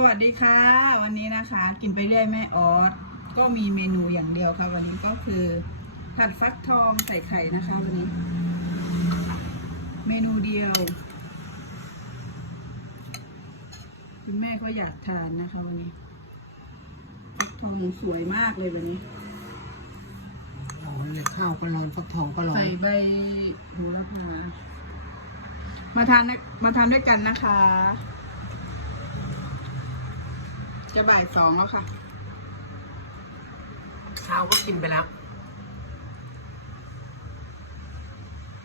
สวัสดีค่ะ วันนี้นะคะ กินไปเรื่อยแม่ออสก็มีเมนูอย่างเดียวค่ะ วันนี้ก็คือผัดฟักทองใส่ไข่นะคะวันนี้ เมนูเดียวคุณแม่ก็อยากทานนะคะวันนี้ฟักทองสวยมากเลยวันนี้ร้อนเลยข้าวก็ร้อนฟักทองก็ร้อนใส่ใบโหระพามาทานนะมาทานด้วยกันนะคะ จะบ่ายสองแล้วค่ะ เช้าก็กินไปแล้ว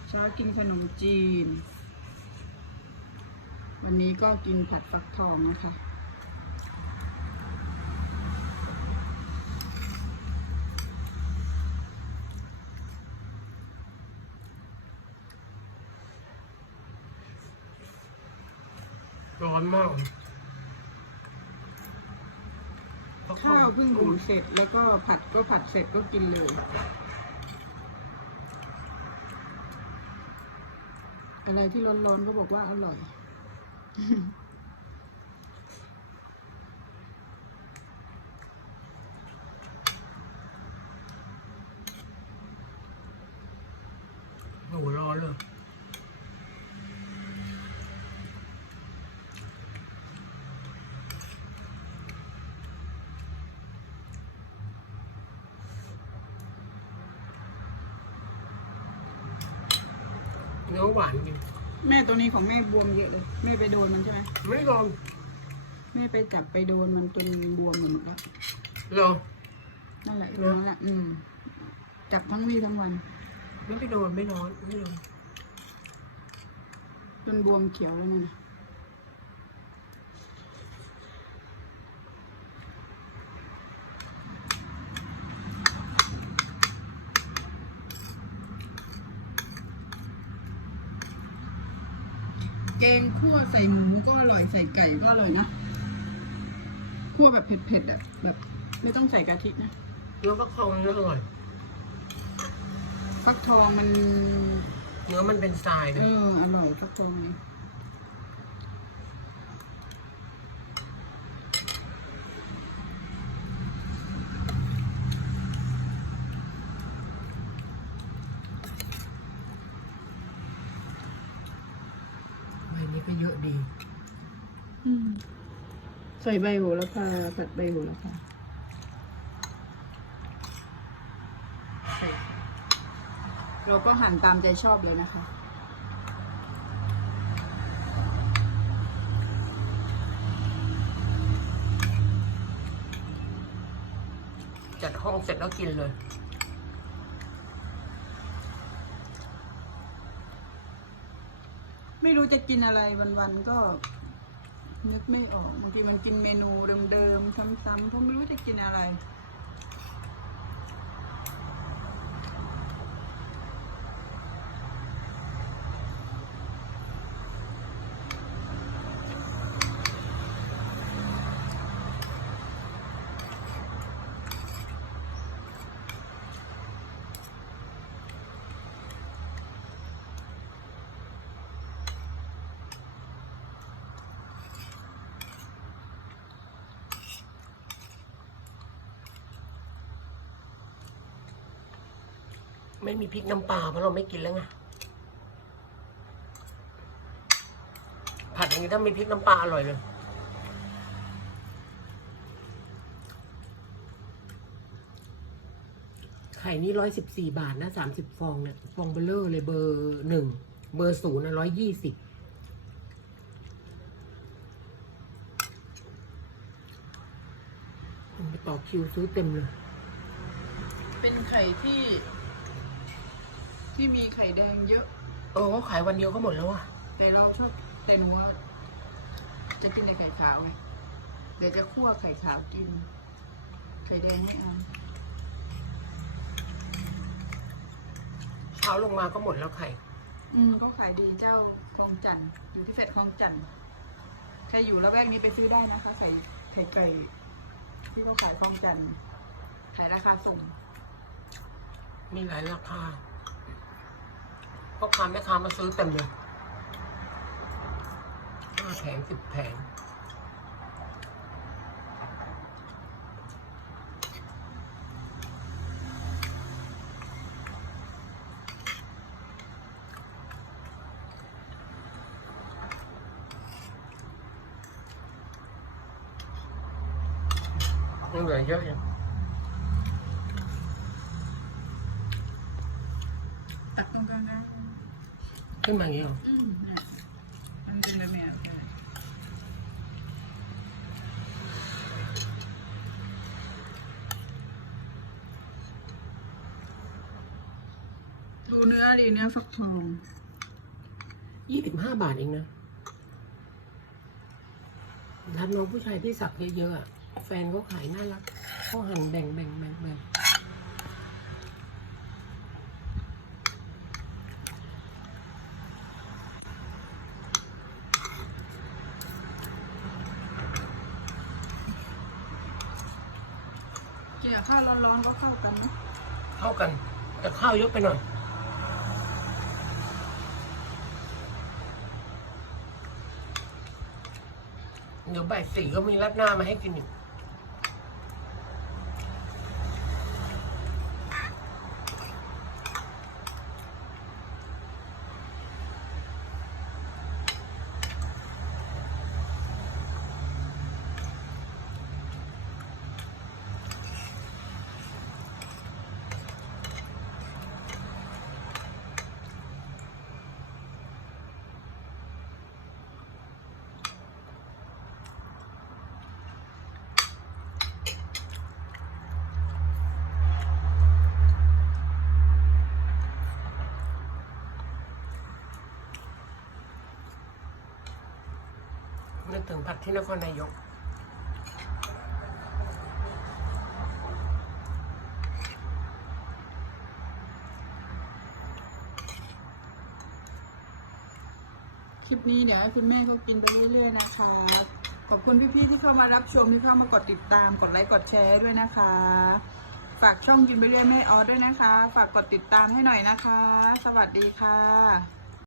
เช้ากินขนมจีน วันนี้ก็กินผัดฟักทองนะคะ ร้อนมากฟักทอง ข้าวเพิ่งหุงเสร็จแล้วก็ผัดก็ผัดเสร็จก็กินเลยอะไรที่ร้อนๆก็บอกว่าอร่อยโหร้อนเลย เนื้อหวานจริงแม่ตัวนี้ของแม่บวมเยอะเลยแม่ไปโดนมันใช่ไหมไม่ลองแม่ไปจับไปโดนมันจนบวมหมดแล้วลองนั่นแหละตรงนั้นแหละอืมจับทั้งวี่ทั้งวันไม่ไปโดนไม่ร้อนไม่ลองจนบวมเขียวแล้วนั่นนะ แกงคั่วใส่หมูก็อร่อยใส่ไก่ก็อร่อยนะคั่วแบบเผ็ดๆอะแบบ ไม่ต้องใส่กะทินะแล้วฟักทองเนื้ออร่อยฟักทองมันเนื้อมันเป็นทรายเอนะออร่อยฟักทองนี้ ใบนี้ก็เยอะดี ใส่ใบโหระพาผัดใบโหระพาเราก็หั่นตามใจชอบเลยนะคะ จัดห้องเสร็จแล้วกินเลยไม่รู้จะกินอะไรวันๆก็ นึกไม่ออกบางทีมันกินเมนูเดิมๆซ้ำๆเพราะไม่รู้จะกินอะไร ไม่มีพริกน้ำปลาเพราะเราไม่กินแล้วไงผัดอย่างนี้ถ้ามีพริกน้ำปลาอร่อยเลยไข่นี่ร้อยสิบสี่บาทนะสามสิบฟองเนี่ยฟองเบลเลอร์เลยเบอร์หนึ่งเบอร์ศูนย์นะร้อยยี่สิบไปต่อคิวซื้อเต็มเลย เป็นไข่ที่ ที่มีไข่แดงเยอะโอ้ขายวันเดียวก็หมดแล้วอะ แต่เราชอบแต่หนูว่าจะกินในไข่ขาวไงเดี๋ยวจะคั่วไข่ขาวกิน ไข่แดงไม่เอาเช้าลงมาก็หมดแล้วไข่อืมเขาขายดีเจ้าคลองจันทร์อยู่ที่เฟดคลองจันทร์ใครอยู่ละแวกนี้ไปซื้อได้นะคะไข่ไข่ไก่ที่เขาขายคลองจันทร์ขายราคาส่ง มีหลายราคา พ่อค้าแม่ค้ามาซื้อเต็มเลยห้าแผงสิบแผงยังเหลือเยอะอยู่ ตักตรงกลางได้ขึ้นมาอย่างนี้เหรออืมเนี่ยมันเป็นแบบเนี้ยใช่ดูเนื้อดีเนื้อฟักทอง ยี่สิบห้าบาทเองนะร้านน้องผู้ชายที่สักเยอะๆอะแฟนเขาขายน่ารักเขาหั่นแบ่งแบ่งแบ่งแบ่ง กินกับข้าวร้อนๆก็เข้ากันนะเข้ากัน แต่ข้าวเยอะไปหน่อย เดี๋ยวบ่ายสี่ก็มีรัดหน้ามาให้กินอีก นึกถึงผัดที่นครนายก คลิปนี้เดี๋ยวให้คุณแม่เขากินไปเรื่อยๆนะคะ ขอบคุณพี่ๆที่เข้ามารับชมที่เข้ามากดติดตามกดไลค์กดแชร์ด้วยนะคะ ฝากช่องกินไปเรื่อยแม่ออด้วยนะคะ ฝากกดติดตามให้หน่อยนะคะ สวัสดีค่ะ